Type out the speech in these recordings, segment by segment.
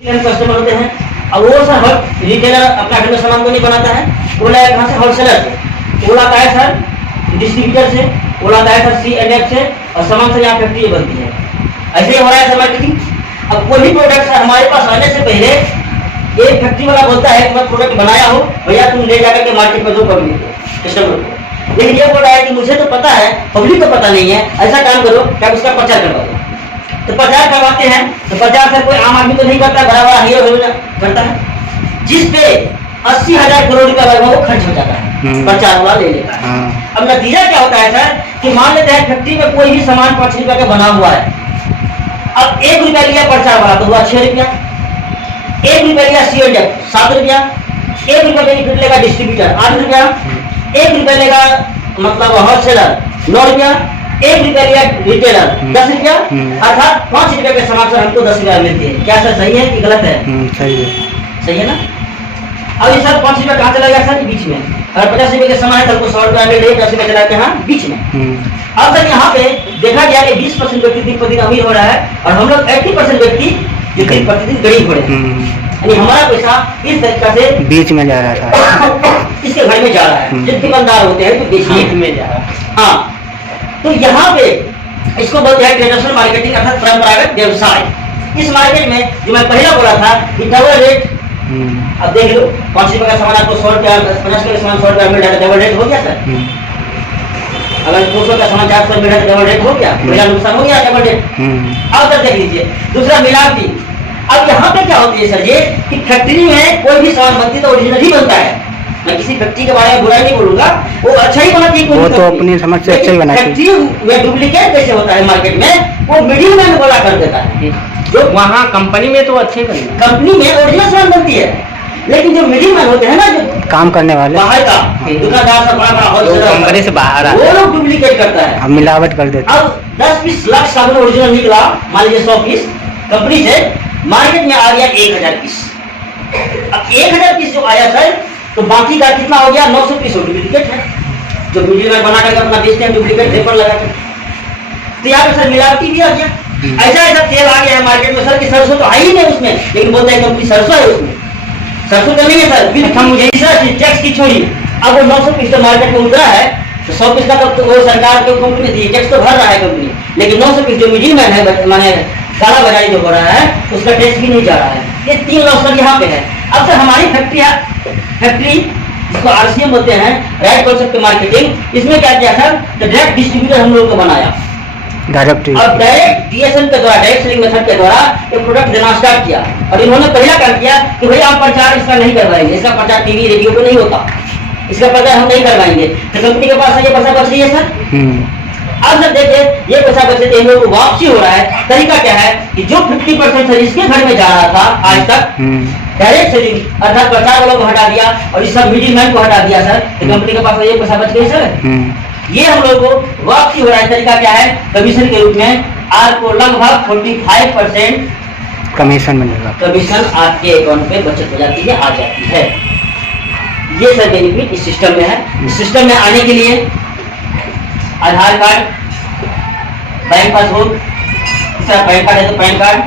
Customer होते हैं। अब वो सर रिटेलर अपना घर में सामान को नहीं बनाता है, वो लाया कहाँ से? होलसेलर से। वो लाता है सर डिस्ट्रीब्यूटर से, वो लाता है सर C&F से, और सामान से यहाँ फैक्ट्री बनती है। ऐसे ही हो रहा है सर मार्केटिंग। अब कोई भी प्रोडक्ट सर हमारे पास आने से पहले एक फैक्ट्री वाला बोलता है कि मैं प्रोडक्ट बनाया हूँ, भैया तुम ले जाकर के मार्केट में दो पब्लिक को, कस्टमर को। लेकिन ये बोल रहा है कि मुझे तो पता है, पब्लिक को पता नहीं है। ऐसा काम करो क्या उसका प्रचार करवा दो। तो प्रचार करवाते हैं, तो प्रचार सर कोई आम आदमी तो नहीं करता, बड़ा बड़ा हीरो करता है, जिस पे 80,000 करोड़ रुपया लगभग वो खर्च हो जाता है, प्रचार वाला ले लेता है। अब नतीजा क्या होता है सर कि मान लेते हैं फैक्ट्री में कोई भी सामान 5 रुपया का बना हुआ है। अब 1 रुपया लिया प्रचार वाला तो हुआ 6 रुपया, 1 रुपया लिया C&F 7 रुपया, 1 रुपया बेनिफिट लेगा डिस्ट्रीब्यूटर 8 रुपया, 1 रुपया लेगा मतलब होलसेलर 9 रुपया, 1 रुपया लिया रिटेलर 10 रुपया, अर्थात 5 रुपया के सामान सर हमको 10 रुपया मिलती है। क्या सर सही है कि गलत है? सही है। सही है ना। अब ये सर 5 रुपया कहाँ चला गया सर? बीच में। अगर 50 रुपये के सामान है तो 100 रुपया मिल रही है, 10 रुपया चला के यहाँ बीच में। अब सर यहाँ पे देखा गया कि 20% व्यक्ति दिन प्रतिदिन अमीर हो रहा है, और हम लोग 80% व्यक्ति दिन प्रतिदिन गरीब हो रहे हैं। यानी हमारा पैसा इस तरीका से बीच में जा रहा था, इसके घर में जा रहा है। जो दुकानदार होते हैं तो बीच में जा रहा है। हाँ, तो यहाँ पे इसको बोलते हैं ट्रेडिशनल मार्केटिंग अर्थात परंपरागत व्यवसाय। इस मार्केट में जो मैं पहला बोला था कि डबल रेट, अब देख लो 5 रुपये का सामान आपको 100 रुपया, 50 रुपये का सामान 100 रुपया मिल रहा है, डबल रेट हो गया सर। अगर 200 का सामान 400 मिल रहा है, डबल रेट हो गया, मेरा नुकसान हो गया, डबल रेट। अब सर देख लीजिए दूसरा मिलावटी। अब यहाँ पे क्या होती है सर ये कि फैक्ट्री में कोई भी सामान बनती तो ओरिजिनल ही बनता है। मैं किसी फैक्ट्री के बारे में बुराई नहीं बोलूंगा, वो अच्छा ही बनाती है, वो तो अपनी समझ से अच्छा ही बनाती है। फैक्ट्री में डुप्लीकेट कैसे होता है मार्केट में, वो मिडिल मैन बोला कर देता है। जो वहाँ कंपनी में तो अच्छे कंपनी में ओरिजिनल सामान बनती है, लेकिन जो मिडिल मैन होते हैं ना, जो काम करने वाले बाहर का दुकानदार सब बड़ा होलसेलर कंपनी से बाहर, वो लोग डुप्लीकेट करता है, हम मिलावट कर देते हैं। अब 10 पीस लाख साबुन ओरिजिनल निकला, मान लीजिए 100 पीस कंपनी से, मार्केट में आ गया 1000 पीस। अब 1000 पीस जो आया सर, तो बाकी का कितना हो गया? 900 पीस डुप्लीकेट है, जो मिडिलमैन बना करके अपना बेचते हैं डुप्लीकेट पेपर लगा कर। तो यहाँ पे सर मिलावटी भी आ गया। ऐसा ऐसा तेल आ गया है मार्केट में सर कि सरसों तो है ही नहीं उसमें, लेकिन बोलते हैं कंपनी सरसों है उसमें। सरसों तो नहीं है सर, फिर हम टैक्स की छोड़ी। अब वो 900 पीस तो मार्केट में उतरा है, तो 100 पीस का तो वो सरकार को कंपनी दी, टैक्स तो भर रहा है कंपनी, लेकिन 900 पीस जो मिडिलमैन है माने काला बाजारी जो हो रहा है उसका टैक्स भी नहीं जा रहा है। ये 3 लॉस सर यहाँ पे है। अब सर हमारी फैक्ट्री जिसको RCM बोलते हैं, राइट कॉन्सेप्ट मार्केटिंग, इसमें क्या किया सर? तो डायरेक्ट डिस्ट्रीब्यूटर हम लोगों को बनाया, डायरेक्ट DSM के द्वारा, डायरेक्ट सेलिंग मेथड के द्वारा ये प्रोडक्ट देना स्टार्ट किया। और इन्होंने पहला काम किया कि भैया हम प्रचार इसका नहीं करवाएंगे, इसका प्रचार टीवी रेडियो पे नहीं होता, इसका प्रचार हम नहीं करवाएंगे। तो कंपनी के पास ये पैसा बच रही है सर। अब सर देखिए ये पैसा बचे थे, इन लोगों को वापसी हो रहा है। तरीका क्या है कि जो 50% सर इसके घर में जा रहा था आज तक, डायरेक्ट सेलिंग अर्थात प्रचार वालों को हटा दिया और इस सब मिडिल मैन को हटा दिया सर, तो कंपनी के पास ये पैसा बच गई सर। ये हम लोग को वापसी हो रहा है। तरीका क्या है? कमीशन के रूप में आपको लगभग 45% कमीशन मिलेगा। कमीशन आपके अकाउंट पे बचत हो जाती है, आ जाती है। ये सर बेनिफिट इस सिस्टम में है। इस सिस्टम में आने के लिए आधार कार्ड, बैंक पासबुक, तीसरा पैन कार्ड है तो पैन कार्ड,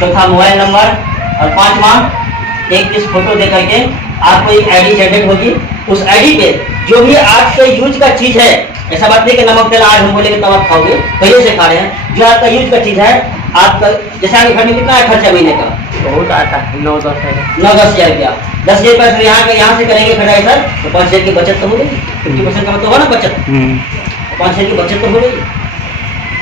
चौथा मोबाइल नंबर, और 5वां एक पीस फोटो दे करके आपको एक ID जनरेट होगी। उस ID पे जो भी आपके यूज का चीज है, ऐसा बात नहीं कि नमक तेल आज हम बोलेंगे तब आप खाओगे, पहले से खा रहे हैं, जो आपका यूज का चीज है आपका, जैसे आपके घर में कितना है खर्चा महीने का? बहुत आता है, 9-10 हज़ार रुपया। 10 हज़ार रुपया यहाँ से करेंगे खटाई सर, तो 5 हज़ार की बचत तो हो गई। 50% का मतलब हुआ ना बचत, 5 हज़ार की बचत तो हो गई।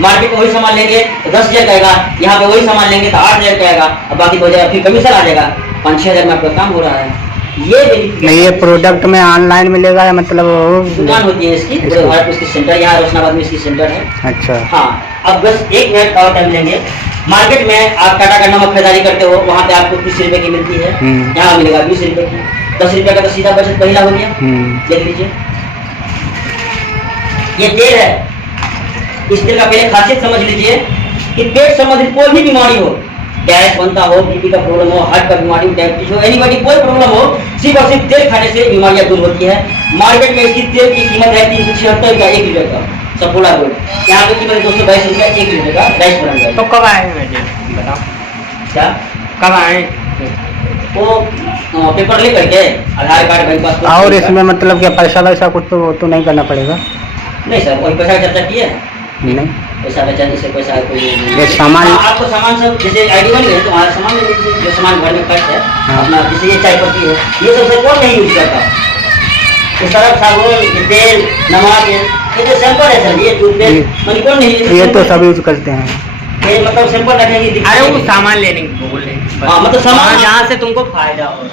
मार्केट में वही सामान लेंगे तो 10 हज़ार का आएगा, यहाँ पे वही सामान लेंगे तो 8 हज़ार का आएगा, और बाकी बजाय फिर कमीशन आ जाएगा, 5-6 हज़ार में आपका काम हो रहा है। ये नहीं, प्रोडक्ट में ऑनलाइन मिलेगा या मतलब दुकान होती है इसकी, इसकी सेंटर यहाँ रोशनाबाद में इसकी सेंटर है। अच्छा हाँ। अब बस 1 मिनट और टाइम लेंगे। मार्केट में आप टाटा का नमक खरीदारी करते हो, वहाँ पे आपको 30 रुपए की मिलती है, यहाँ मिलेगा 20 रुपए की। 10 रुपये का तो सीधा बचत पहला हो गया। देख लीजिए ये तेल है, इस तेल का पहले खासियत समझ लीजिए कि पेट संबंधित कोई भी बीमारी हो, गैस बनता हो, बीपी का प्रॉब्लम हो, हार्ट का बीमारी हो, डायबिटीज हो, एनीबॉडी कोई प्रॉब्लम हो, सिर्फ और सिर्फ तेल खाने से बीमारियां दूर होती है। मार्केट में इसकी तेल की कीमत है 376 रुपया 1 लीटर का, सफोला गोल्ड। यहाँ पे कीमत 222 रुपया 1 लीटर का राइस ब्रांड है। तो कब आएंगे बताओ क्या? कब आए? वो पेपर लेकर के आधार कार्ड बैंक पासबुक। और इसमें मतलब क्या पैसा वैसा कुछ तो नहीं करना पड़ेगा? नहीं सर, वही पैसा की चर्चा किए नहीं, पैसा बचा, जैसे पैसा कोई ये सामान आपको सामान सब जैसे आईडी बन गई तो हमारा सामान ले लीजिए, जो सामान घर में खर्च है अपना, जैसे ये चाय पत्ती है, ये सबसे कौन नहीं यूज करता? ये सरफ साबुन, तेल, नमक, ये तो सैंपल है सर, ये टूथपेस्ट मतलब कौन नहीं, ये तो सब यूज करते हैं। ये मतलब सैंपल रखेंगे। अरे वो सामान लेने को बोल रहे हैं, हाँ, मतलब सामान जहाँ से तुमको फायदा हो।